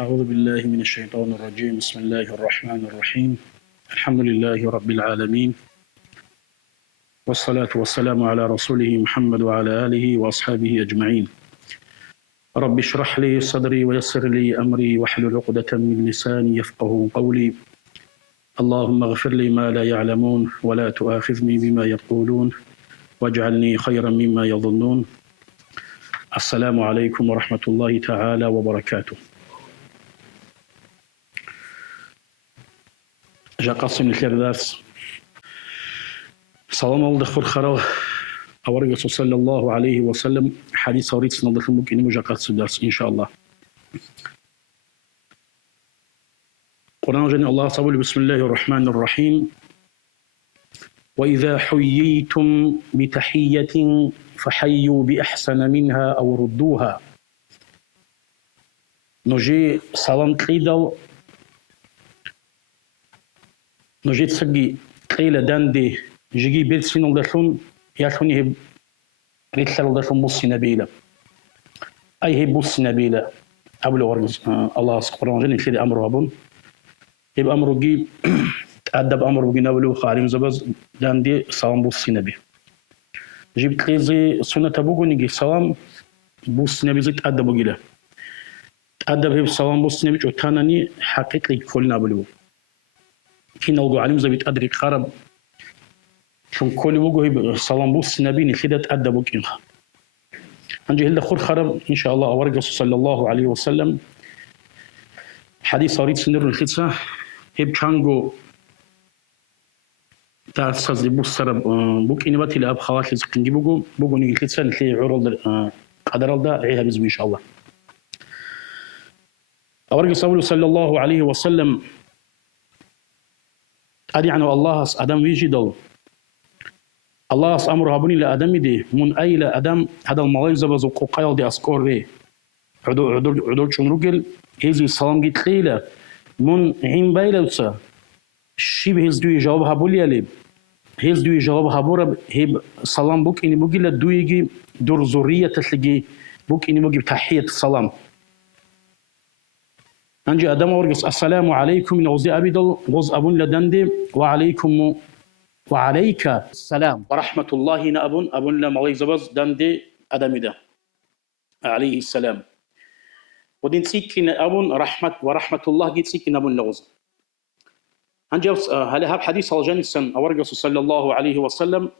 أعوذ بالله من الشيطان الرجيم. بسم الله الرحمن الرحيم. الحمد لله رب العالمين، والصلاة والسلام على رسوله محمد وعلى آله وأصحابه أجمعين. رب اشرح لي صدري ويسر لي أمري واحلل عقدة من لساني يفقه قولي. اللهم اغفر لي ما لا يعلمون ولا تؤاخذني بما يقولون واجعلني خيرا مما يظنون. السلام عليكم ورحمة الله تعالى وبركاته. Жақасын ілердерс. Салам алды құрқарал. Аварга саллаллаху алейхи ва саллям хадис авритсин алдықын бүкені жақасы дәрс, иншаллах. Құран және Аллах сабылы бисмиллахи рахмани рахим. وَإِذَا حُيِّيتُمْ بِتَحِيَّةٍ فَحَيُّوا بِأَحْسَنَ مِنْهَا أَوْ رُدُّوهَا. Ножи салам қидал, نجد سجي قيل داندي جيجي بيرسين ودخون يالخوني هب ريتلر ودخون بوسي نبيلة أي هب بوسي نبيلة قبل ورز الله سبحانه جل في أمره أبون هب أمره جي تأدب أمره جي نبلو خارم زبز داندي سلام بوسي نبي جيب تلزي سنة أبوه نيجي سلام بوسي نبي زي تأدب جيله تأدب هب سلام بوسي نبي وتانني حقيقي كل نبلو كنا وجو عليهم زبيت أدري خرب شون كل وجوه سلام بوس نبيني خدت أدب كينها أنجي هلا خور خرب إن شاء الله أورجس صلى الله عليه وسلم حديث صاريت سنر الخدسة هب كانجو تأسس بوس سرب بوك إني باتي لأب خوات لزقنجي بوجو نيجي الخدسة نخلي عرض قدر الله عيها بزم إن شاء الله أورجس صلى الله عليه وسلم أدي عنه الله أدم ويجدل الله أمره بني لأدم دي من أي لأدم هذا الملاك زبز وقايل دي أسكور دي عدول شنرجل هذي السلام جت ليلة من عين بايلوسا شيء هز دوي جوابها بولي عليه هز دوي جوابها بورب هب سلام بوك إني بوجي لدويجي دور زورية تسلجي بوك إني بوجي تحية السلام أنجي أدم ورقص السلام عليكم من غزي أبيدل غز أبون لدندي وعليكم وعليك السلام ورحمة الله أبون لمالي زبز دندي أدمي عليه السلام ودين سيكين أبون ورحمة الله جيت سيكين أبون لغز أنجي هل هاب حديث الجنسن ورقص صلى الله عليه وسلم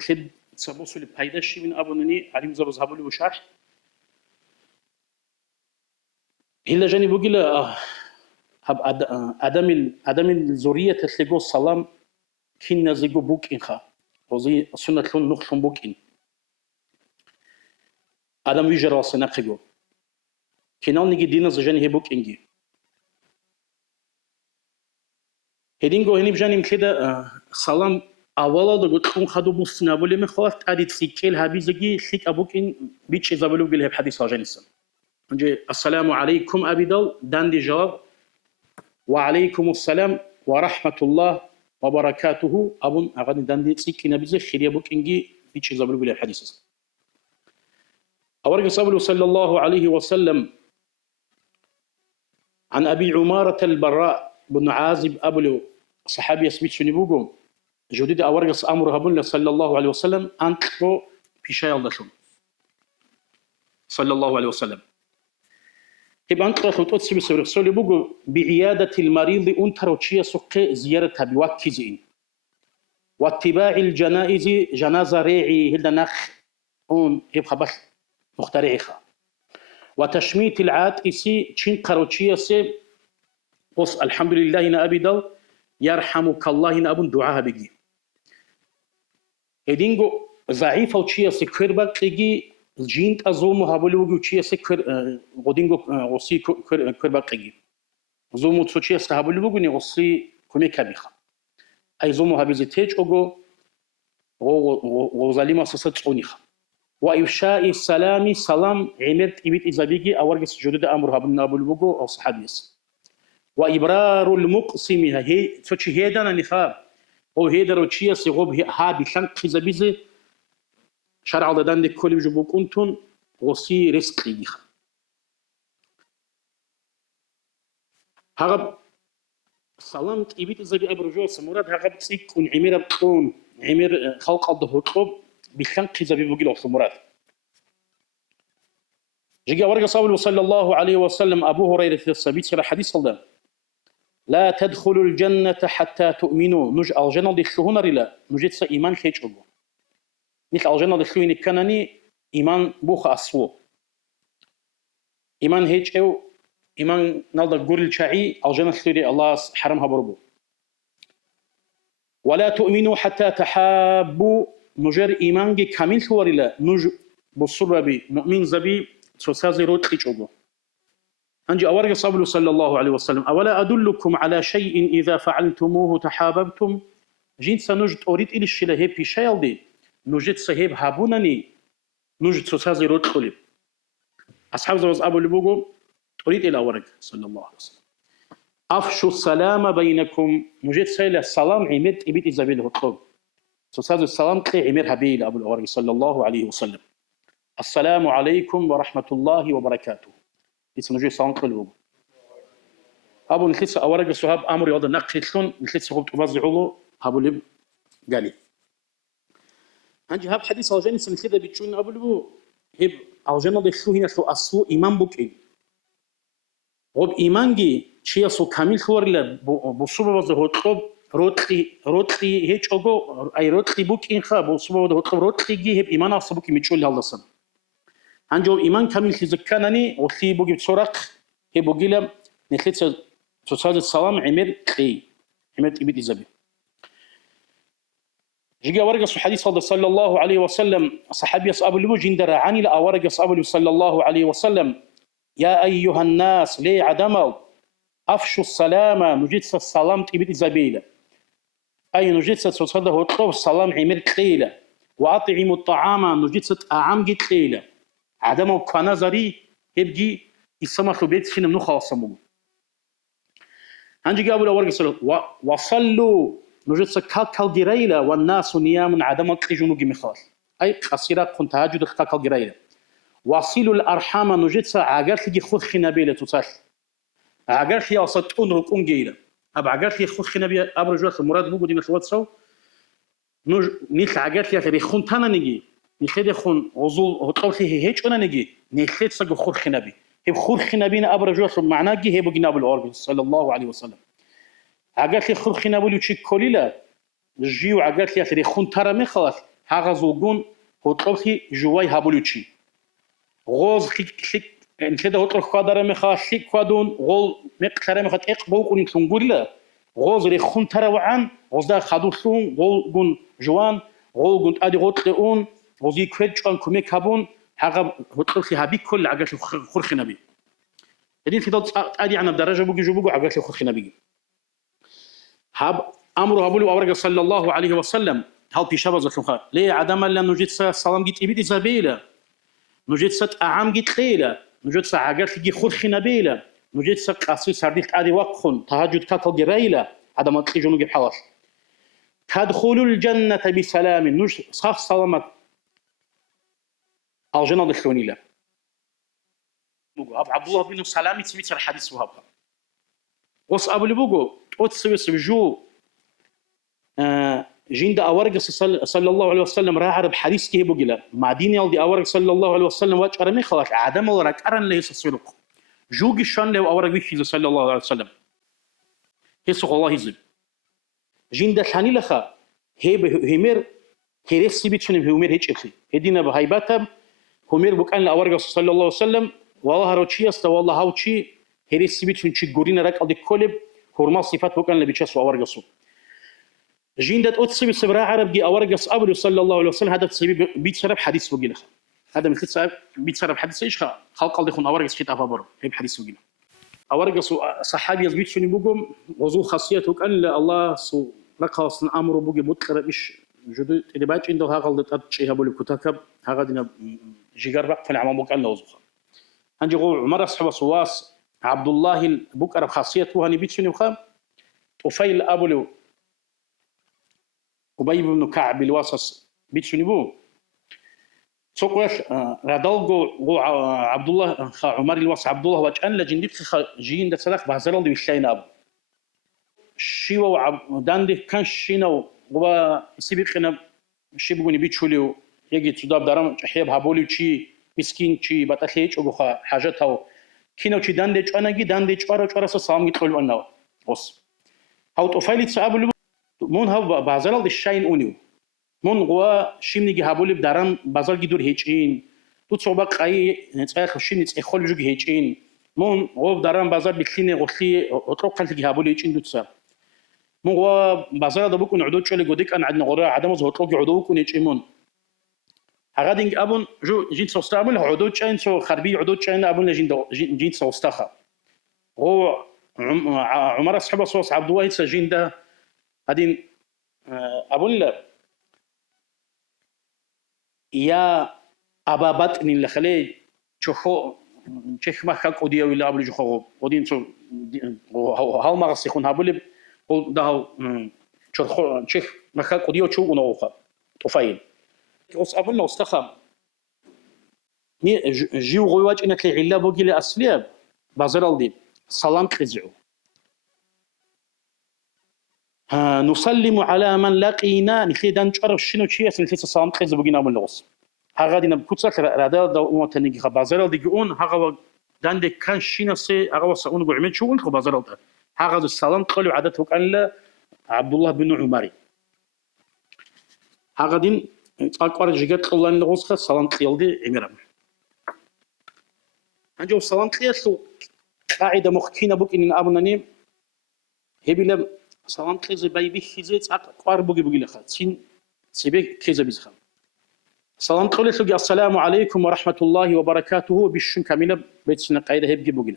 خد سبوسو لبهيدشي من أبونني عليهم زبز هبولي وشرح هلا جاني بقول هب أدم الزورية تسلجو السلام كنا زيجو بوك إنخا وزي سنة لون نخلون بوك إن أدم ويجر واسنا خجو كنا نيجي دينا زجاني هبوك إنجي هدينجو هني بجاني مكدا سلام أولا دقت خون خدو بوسنا بولي مخالف أدي تسيكيل هابي زجي سيك أبوك إن بيتش زبلو بيله بحديث الجنسن السلام عليكم أبيدل داندي جواب وعليكم السلام ورحمة الله وبركاته أبون أغاني داندي تسيكي نبيزي خيريا بوك إنجي بيتش زبلو بلا الحديث أورق صلى الله عليه وسلم عن أبي عمارة البراء بن عازب أبو صحابي اسمه شنبوغو جديد أورق أمر هبون صلى الله عليه وسلم أنتو في شيء الله صلى الله عليه وسلم هب أنقرأ خطوات بسبب رسول بوجو بعيادة المريض أنتر وشيا سق زيارتها بوكزين واتباع الجنائز جنازة ريعي هذا نخ أون يبقى بس مخترعها وتشميت العاتقسي تشين قروشيا سي قص الحمد لله إن أبي دل يرحمك الله إن أبون دعاها بيجي هدينجو ضعيفة وشيا سكربا تيجي جينت أزومو هابولو وجوشيا سكر غودينغو غوسي كرباقي زومو تسوشيا سهابولو وجوني غوسي كومي كابيخا أي زومو هابيزيتيج أوغو وزاليما سسطونيخا وإفشاء السلام سلام عمرت إبيت إزابيجي أورجس جدود أمر هابولنا بولوغو أو صحابيس وإبرار المقسم هي تسوشي هيدانا نخاب أو هيدارو تشيا سيغوب هابي شنق إزابيزي شرع دادن كل بجبو كنتون غصي رزق ليخ هغب سلام تبيت زبي أبرجوس مراد هغب تيكون عمير بقون عمير خلق الضهوطب بخنق زبي بقيلوس مراد جيجا ورقة صلى الله عليه وسلم أبو هريرة الصبيت سيرا حديث الله لا تدخلوا الجنة حتى تؤمنوا نج الجنة دي شهونا رلا نجد سا إيمان خيج أبو مثل الجنة دي شهوين كانني إيمان بوخ أسوو إيمان هيج أو إيمان نالدا قرل شعي الجنة سوري الله حرمها بربو ولا تؤمنوا حتى تحابوا نجر إيمان جي كامل شوارلا نج بالصبر مؤمن زبي سوسازي روت خيج أبو أنجي أورق صلى الله عليه وسلم أولا أدلكم على شيء إذا فعلتموه تحاببتم جين سنجد أريد إلى الشيء هي بشيء دي نجد سهيب هابونني نجد سوسازي روت خليب أصحاب زوز أبو لبوغو أريد إلى أورق صلى الله عليه وسلم أفشوا السلام بينكم نجد سيلا السلام عمد إبيت إزابيل هطلب سوسازي السلام قي عمر هبيل أبو الأورق صلى الله عليه وسلم السلام عليكم ورحمة الله وبركاته يتنجي سلام قلوب أبو نخلص أورق الصحاب أمر يوضا نقشتلون نخلص هو تبازعوله هابو لب قالي هنجي هاب حديث الجنة سنخذ بيتشون أبو لبو هب الجنة دي شو هنا شو أسو إيمان بوكي وب إيمانجي شيء سو كامل خورلا بصوبة بزه هطلب روتي هيك أجو أي روتي بوكي خا بصوبة بزه هطلب روتي جي هب إيمان أصبوكي متشول هالدسم هنجو إيمان كامل خزكانني وخي بوجي بسرق هي بوجيلا نخلص تصاد السلام عمر إيه عمر إبيت إزابي جيجا ورقة حديث صلى الله عليه وسلم صحابي أصحاب اللي جندر عني لا ورقة أصحاب صلى الله عليه وسلم يا أيها الناس لي عدموا أفشوا السلام نجد السلام إبيت إزابيلا أي نجد تصاد هو السلام عمر قيلة وأطعموا الطعام نجد أعام قد قيلة عدم كنظري يبجي يسمح بيت فين منو خاصة مو هنجي قبل أورق صلوا وصلوا نجد سكاكل جريلة والناس نيام عدم تجونو جمخاص أي قصيرة كنت هاجد سكاكل جريلة وصلوا الأرحام نجد سعجرت جي خذ خنابيلة تصل عجرت يا صدقون ركون جيلة أب عجرت يخذ خنابيلة أبرجوات المراد موجود من الخوات سو نيخ عجرت يا تبي خنتنا نجي نخيد خون وزول هطول فيه هيك أنا نجي نخيد سجو خور خنابي هي خور خنابينا أبرجوات معناه جي هي بجناب الأرض صلى الله عليه وسلم عجلت لي خور خنابي لو تشيك كليلا جيو عجلت لي أثري خون ترى مخلاص هغزوجون هطول فيه جواي هابولوتشي غوز خيك نخيد هطول خادر مخلاص خيك خادون غول مقصر مخاط إقبوق ونسونجولا غوز لي خون ترى وعن غوز ده خادوسون غول جون جوان غول جون أدي غطلون وزي كويت كان كمي كابون هذا هطل في هابي كل عجاش خور خنابي لكن في ضد أدي عن الدرجة بوجي جوبو عجاش خور خنابي هاب أمره أبولو أورج صلى الله عليه وسلم هل في شباب زخم ليه عدم لا نجد سلام جيت إبيد زبيلة نجد ست أعام جيت خيلة نجد سعجاش جي خور خنابيلة نجد ست قصي سرديت أدي وقخن تهجد كاتل جريلة عدم تيجونو جي حواس تدخلوا الجنة بسلام نجد صح سلامت الجنة دخلوني له. عبد الله بن سلام يتسميت الحديث وهابها. وص أبو لبوجو أتسوي جو جند أورج صلى الله عليه وسلم راح عرب حديث كيه بقوله مع دين يالدي أورج صلى الله عليه وسلم واج أرمي خلاص عدم ورك أرن له يسسلق جوجي شان له أورج بيشيز صلى الله عليه وسلم. يسوع الله يزل. جند ثاني لخا هي بهمير كريسي بيتشنم همير هيج أخي. هدينا بهايباتهم همير بكان لأورج صلى الله عليه وسلم والله روتشي است والله هاوتشي هريسي بيتشن شي جورينا رك أدي كلب هرما صفات بكان لبيتشاس وأورج صو. جندت أتصيب سبراء عرب جي أورجس أبو صلى الله عليه وسلم هذا تصيب بيتسرب حديث وجيله هذا مثل سبب بيتسرب حديث إيش خلق الله يخون أورجس شيء أفابر هي بحديث وجيله أورجس صحابي يزبيت شنو بقوم وزو خاصيته كأن الله سو رقص أمره بقي متقرب إيش جد اللي باج عنده هذا غلط شيء هبول كتكب هذا دينا جيجار بق فنعم بق الله وزخ هنجي قول عمر أصحاب سواس عبد الله بقرب خاصيته هني بيت شنو خام طفيل أبو أبي بن كعب الواسس بيت شنو سوقش رادالجو عبد الله عمر الواس عبد الله وجان لجنديت جين دسلاخ بازرال دي وشيناب شيو داندي كان شينو هو سيبقنا شي بيقولي بيتشوليو يجي تداب دارم حيب هابولي تشي مسكين تشي باتاخيچ اوخا حاجتاو كينو تشي داندي چاناگي داندي چوارا چوارا سامگي تولونا اوس هاو توفايلي تصابلو مون هاو بازرال دي شاين اونيو مون غوا شيمنيگي هابولي دارم بازار گيدور هيچين تو صوبا قاي نصخ شيني صخول جوگي هيچين مون غو دارم بازار بيخيني غوخي اوترو قالتي هابولي هيچين دوتسا مون غوا بازار دبوكو نعدو چولي گوديك ان عندنا غورا عدم زوتلو عدو كو هيچيمون هغادين ابون جو جين سوستامل عدو چاين سو خربي عدو چاين ابون جين سوستاخا هو عمر اصحاب صوص عبد الله سجين ده هادين ابون لا يا ابا بطن اللي خلي تشخو تشخ ما خلق ودي ولا ابو جخو ودين سو هاو ما غسخون هابول ده تشخو تشخ ما خلق ودي وشو ونوخا طفيل اوس ابو لو استخم ني جيو غواج انك علا بوغي لاصلياب بازرال دي سلام قزعو نسلم على من لقينا نخيدان تعرف شنو شيء سنتي سلام قز بوغينا من لغس هغه دينا بكوتسك رادا دو متنيغي بازرال دي اون هغه داند كان شنو سي هغه وسون غعمل شو انت بازرال هغه السلام قالوا عادته قال عبد الله بن عمر هغه دين اقوار جيجات قلان لغس سلام قيلدي اميرام انجو سلام قيسو قاعده مخكينه بوك ان ابنني هبيلم سلام قيزي بايبي خيزيت اقوار بوغي بوغي لخا سين سيبي كيزا بيزخم سلام قولي السلام عليكم ورحمه الله وبركاته بشن كامله بيتسنا قاعده هبغي بوغي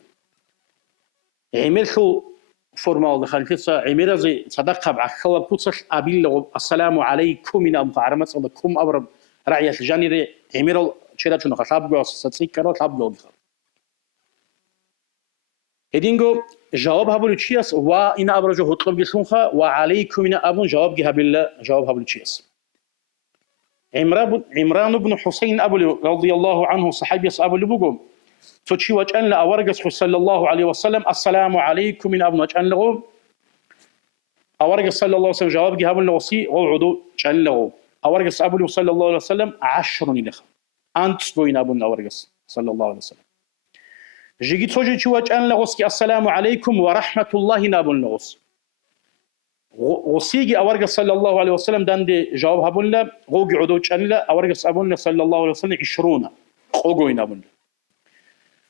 عمل شو فورمال دخلتي عميره زي صدقه بعخوا بوتش ابيل السلام عليكم من ام عرمت لكم ابرب راعيه الجانيري عميره تشيلا شنو خشاب جو ستسيكرو خاب جو هدينجو جواب هابلو تشياس و ان ابرجو هطلب جسونخا وعليكم من ابون جواب جه بالله جواب هابلو تشياس عمران بن حسين ابو رضي الله عنه صحابي ابو لبوغو توشي وجان لا اورغس صلى الله عليه وسلم السلام عليكم من ابن وجان له اورغس صلى الله عليه وسلم جواب جه هابلو وصي وعدو جان له اورغس ابو صلى الله عليه وسلم 10 نيلخ انت بوين ابو اورغس صلى الله عليه وسلم جيجي توجي تشوجان لغوسكي السلام عليكم ورحمه الله نابون لغوس وصيجي اورغس صلى الله عليه وسلم داندي جواب هابولا غوغي عدو تشان اورغس ابونا صلى الله عليه وسلم 20 قوغوين ابونا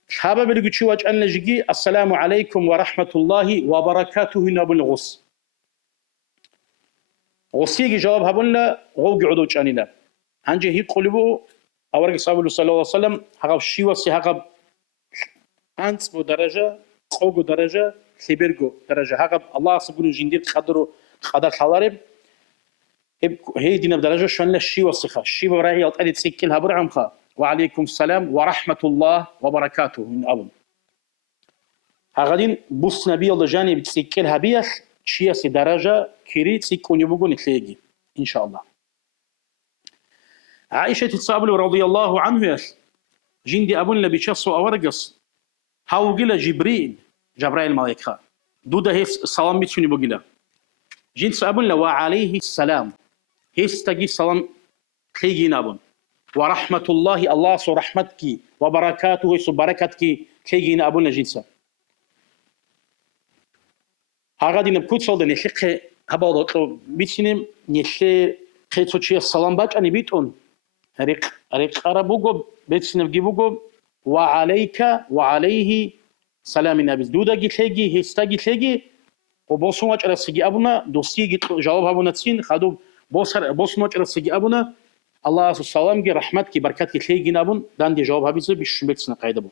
شابا بلغي تشوجان لجيجي السلام عليكم ورحمه الله وبركاته نابون لغوس وصيجي جواب هابولا غوغي عدو تشانينا هنجي هي قلبو اورغس ابو صلى الله عليه وسلم هغا شي وصي هغا انت بو درجه قوغو درجه سيبرغو درجه هغه الله سبحانه جندير قدر حلارب هي دينا بدرجه شون لشي وصخه شي براي يطلي تسكلها برعمخه وعليكم السلام ورحمه الله وبركاته من ابو هغدين بوس نبي الله جاني بتسكلها بيخ شي سي درجه كيري تسكوني بوغون تلاقي ان شاء الله عائشه تصابل رضي الله عنها جندي ابونا بيشصو اورقص هاو قيل جبرائيل ملائكة دودا هي السلام بيتشوني بقيلا جين سأبون له وعليه السلام هي استجي السلام خيجي نابون ورحمة الله سو رحمتك وبركاته سو بركتك خيجي نابون جنسا هاغادي نبكوت صلد نشيق هبا بيتشينم نشي خيتو تشي السلام باج اني بيتون ريق عربوغو بيتشينم جيبوغو وعليك وعليه سلام النبي دودا جيخيجي هستاجي خيجي وبوسو وجه رسجي ابونا دوستي جواب ابونا تسين خدو بوسو وجه رسجي ابونا الله سلام جي رحمتك بركتك خيجي نابون دان دي جواب هبيز بشمبتسنا قايده بو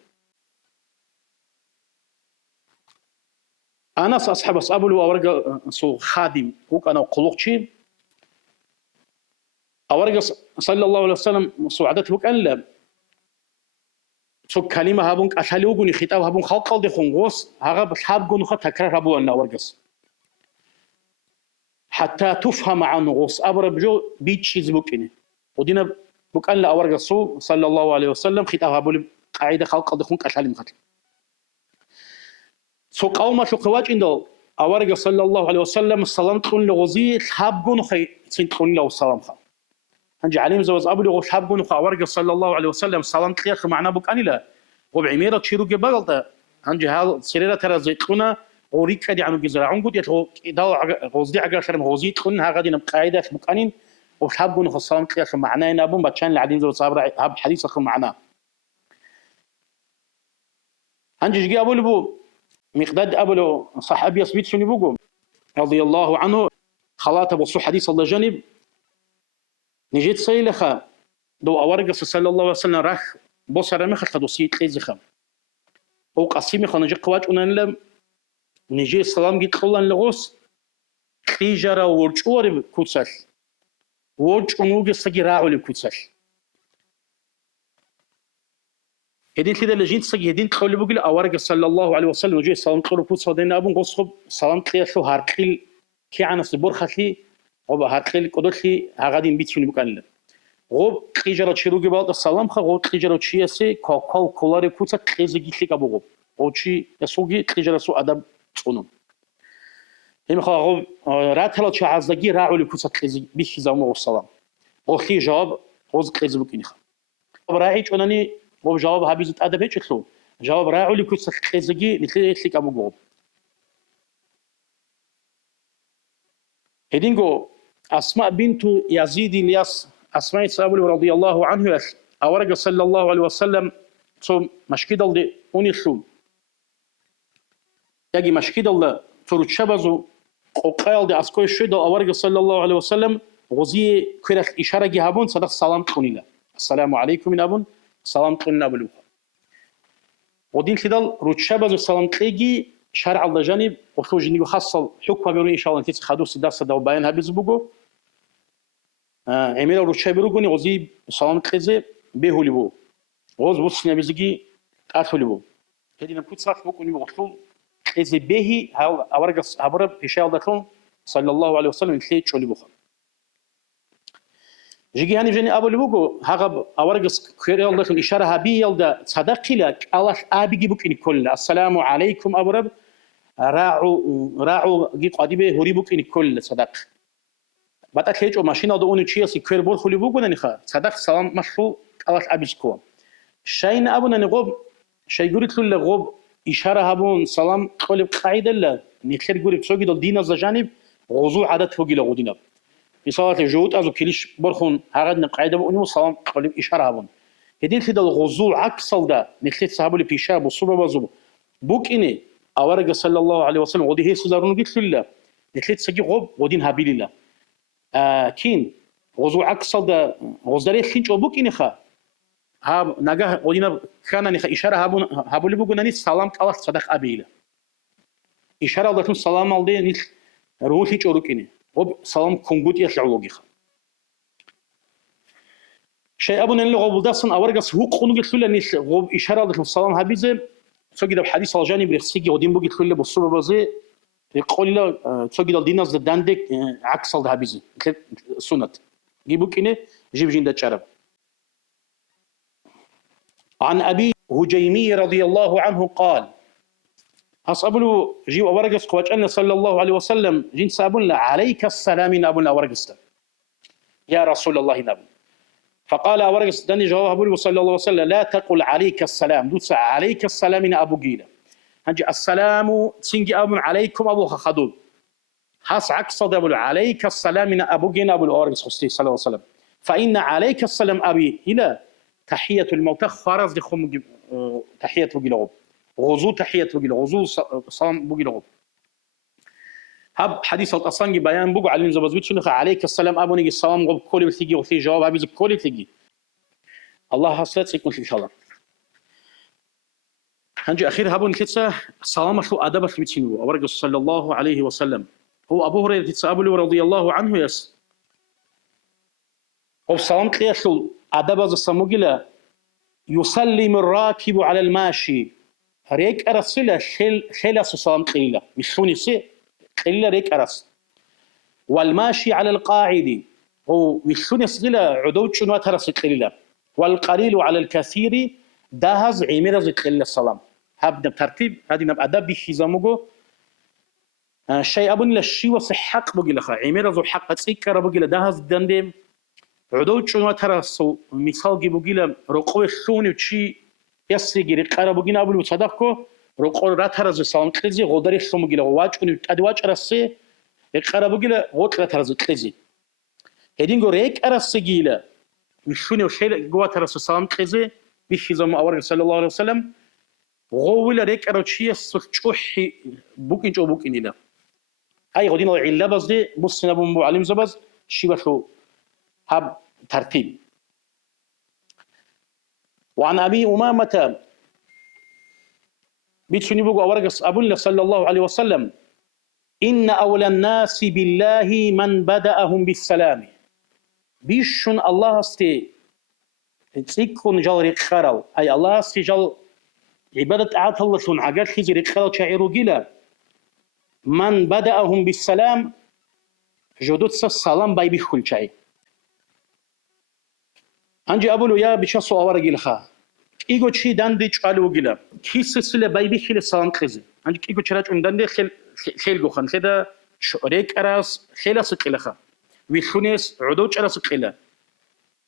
انا اصحاب اصحابه اورغ سو خادم وك انا قلوقشي اورغ صلى الله عليه وسلم سعادته وكان سو كلمه هابون اشاليوغوني خطاب هابون خلق دي خونغوس هغه بحابغون خ تكرار ابو ان اورغس حتى تفهم عنه غوس ابرب جو بيتشيز بوكيني ودينا بوك أن لا أورق الصو صلى الله عليه وسلم خطاب بول قاعدة خلق دخون كشالي مخاطر سو قوم شو قواج إندو أورق صلى الله عليه وسلم السلام تقول لغزي حابون خي تقول له السلام خا هنجي عليهم زوز أبلغ حابون خا أورق صلى الله عليه وسلم السلام تخيخ معنا بوك أني لا وبعميرة تشيرو جبالته هنجي هذا سيرة ترى زيتنا وريك كدي عنو جزرعون قد يتو دال غزدي عقار شرم غزي تكون هاغدي نقاعدة بقانين وحابون خصام تخيخ معنا نابون بتشان العدين زوز صابر هب حديث خ معنا هنجي جي أبو لبو مقداد أبو صحابي يصبيت شنو بوقو رضي الله عنه خلاته بصو حديث الله جانب نجيت سيلخا دو أورق صلى الله عليه وسلم راح بصر مخ خدو سيت خيزخا او قسيمي خو نجي قواج اونن نجي سلام جيت خلان لغوس خيجرا ورچور كوتسال ورچونوغ سگي راول كوتسال هدين كده لجين سگي هدين قول بقول أورق صلى الله عليه وسلم نجي سلام قرو كوتسال دين ابون قصخب سلام قيشو هارقيل كي عنا سبورخي او هارقيل قدرتي هاغادين بيتشوني بكان غوب خيجرا چيروغي بالد السلام خا غوب خيجرا چيسي كوكال كولاري كوتا خيزي گيتلي كابوغو اوچي يسوغي خيجرا سو ادب چونو هم خا غوب راتلا چ عزدگي راعولي كوتا خيزي بيخي زامو السلام او خي جواب غوز خيزي بكيني خا راعي چوناني غوب جواب هابيزت ادب هيچلو جواب راعولي كوتا خيزي نخلي كابوغو هدينغو اسماء بنت يزيد الياس أسماء سابل رضي الله عنه أورق صلى الله عليه وسلم ثم مشكيد الله أنيشون يجي مشكيد الله تروت شبزو وقال ده أسكوي شيء ده أورق صلى الله عليه وسلم غزي كره إشارة جهابون صدق سلام قنيلا السلام عليكم من أبون سلام قننا بلوها ودين خدال روت شبزو سلام قيجي شرع الله جانب وخرج نيجو حصل حكم بيرون إن شاء الله نتيجة خدوس درس ده وبيانها بيزبوجو امير روشاي بروغوني غزي سلام خيزي بهولي بو غوز بوسني بيزغي اتولي بو هدينا كنت صاح بوكوني بوخول خيزي بهي هاو اورغس هبر بيشال دخون صلى الله عليه وسلم خي تشولي بو جيجي هاني جاني ابو لبوغو هاغب اورغس كيريال دخل اشاره هبي يلدا صدقيلك الله ابيغي بوكيني كل السلام عليكم ابو رب راعو جي قاديبه هوري بوكيني كل صدق بعد كيج او ماشين او اون تشيلسي كيربول خولي بوغونني خا صدق سلام مشفو قالش ابيسكو شاين ابونا نغوب شاي غوريت له غوب اشاره هبون سلام قول قاعده لا نخير غوري سوغي دو دينا زجانب غزو عادت فوقي لغودينا في صلاه الجود ازو كليش برخون هاغدنا قاعده بوني سلام قول اشاره هبون هدين في الغزو عكسل ده نخيت صحابو لي بيشاب وصوبه بازو بوكيني اورغ صلى الله عليه وسلم ودي هي سوزارون قلت له نخيت سجي غوب ودين هابيل الله كين غزو عكسل ده غزاري خينچ بوكيني خا ها نجاه ودينا كان نخ اشاره هابولي بوغناني سلام قال صدق ابيله اشاره الله سلام aldı نخ روحي چوروكيني وب سلام كونغوت يشعلوغي خا شيء ابو نن لغوبداسن اورغس حقوقunu گتلله نخ غوب اشاره الله سلام هابيزه سوغي حديث الجاني برسيغي ودين بو گتلله بصوبه بازي يقول له سوغي ديناز داندك عكسل هابيزه سنت جيبوكيني جيب جين دچارب عن أبي هجيمي رضي الله عنه قال أصبلوا جيب أورقس قواج أن صلى الله عليه وسلم جين سابون عليك السلام نابون أورقس يا رسول الله نابون فقال أورقس داني جواب أبو صلى الله عليه وسلم لا تقل عليك السلام دوس عليك السلام أبو جيلة هنجي السلام تنجي أبو عليكم أبو خدود حاس عكس أبو عليك السلام أبو جينا أبو أورقس صلى الله عليه وسلم فإن عليك السلام أبي إلى تحية الموتى خارز دخم تحية بقيلغوب غزو تحية بقيلغوب غزو صام بقيلغوب هب حديث الأصنج بيان بقى على زبزبيت شنو عليك السلام أبو نجي السلام غب كل بتيجي وثي جواب أبي كل تيجي الله حصلت يكون إن شاء الله هنجي أخير هبون كتسة السلام شو أدب في بيتشينو أورج صلى الله عليه وسلم هو أبو هريرة تسأبله رضي الله عنه يس هو السلام كيشل أدب السموجلة يسلم الراكب على الماشي ريك أرسله خلا السلام قليلة مش شوني سي قليلة ريك أرس والماشي على القاعد هو ويشون يسغلا عدو شنو ترى قليلا والقليل على الكثير دهز عميرز قليل السلام هذا ترتيب هذه نب ادب بشيزاموغو شيء ابن للشي وصحق بقيل خا عميرز حق تسكر بقيل دهز دندم عدو شنو ترى مثال بقيل رقوه شوني وشي يسيجي رقاره بقيل ابو صدقكو رقور راترز سلام قلزي غدري شو بقيل واجكني ادواج راسي رقاره بقيل غوت راترز قلزي هدينغو ريك أرسجيلا مشوني وشيل جوات رسول سلام خزي بيشيزم أورج صلى الله عليه وسلم غويل ريك أرشية سوحي بوكين جو بوكين إلى أي غدين العلة بس دي بص نبو معلم زبز شيء شو هب ترتيب وعن أبي أمامة بيتشوني بوجو أورج أبو صلى الله عليه وسلم إن أولى الناس بالله من بدأهم بالسلام بيشون الله استي تسيكون جال ريخارل أي الله استي جال عبادة أعطى الله شون عقل خيزي ريخارل شاعرو جيلا من بدأهم بالسلام جدود السلام باي بيخل شاي أنجي أبولو يا بيشاسو أورا جيل خا إيجو تشي داندي قالوا جيلا كيس سلسلة باي بيخل السلام خيزي أنجي إيجو تشراج داندي خيل جوخان كده ريك أراس خيلا سكيلا خا ويشونيس عدوش أراس سكيلا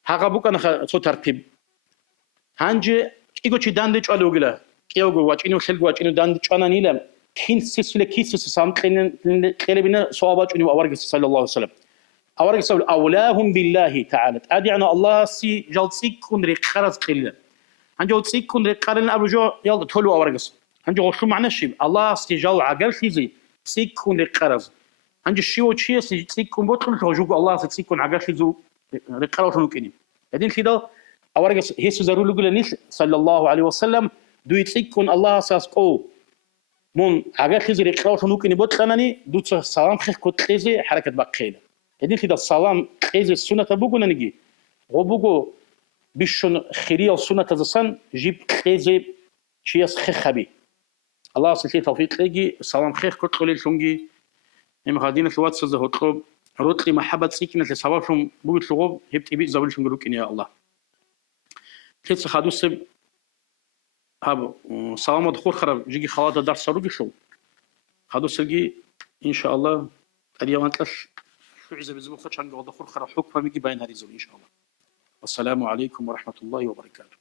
هاغا بوكا نخا سو ترتيب هانجي إيجو تشي داندي قالوا جيلا كيوغو واج إنو خيل واج إنو داندي قانا نيلم كين سلسلة كيس سلسلة خيلا بينا صواباج إنو أورج صلى الله عليه وسلم أورج صلى أولاهم بالله تعالى أدي أنا الله سي جال سيكون ريخارز قيلا هنجو تسيكون ريخارن أبوجو يلا تولو أورج هنجو شو معنى شيء الله سي جال عقل خيزي سيكون ريخارز هنجو شيو تشي سيكون بوتكم توجو الله سيكون عقل خيزو ريخارز ممكن هذين كده أورج هيسو زارولو قلنيش صلى الله عليه وسلم دو يتسيكون الله ساسقو من عقل خيزي ريخارز ممكن بوتكناني دو سلام خير كوت خيزي حركة بقيلة هذين كده السلام خيزي السنة بوجو نجي وبوجو بيشون خيرية السنة تزسن جيب خيزي شيء خبي الله سلسلة توفيق لجي السلام خير كل قليل شونجي إما خادين الوقت سزه طلب روتلي محبة سكينة لسبابهم بقول شغوب هبت بيت زبل شونجلوك يا الله كيف خادو سب هاب سلام دخول خرب جيجي خلاص درس سروجي شو خادو سجي إن شاء الله اليوم أنتش شو عزب زبون فتش عن دخول خرب حكم بيجي بين هذه إن شاء الله والسلام عليكم ورحمة الله وبركاته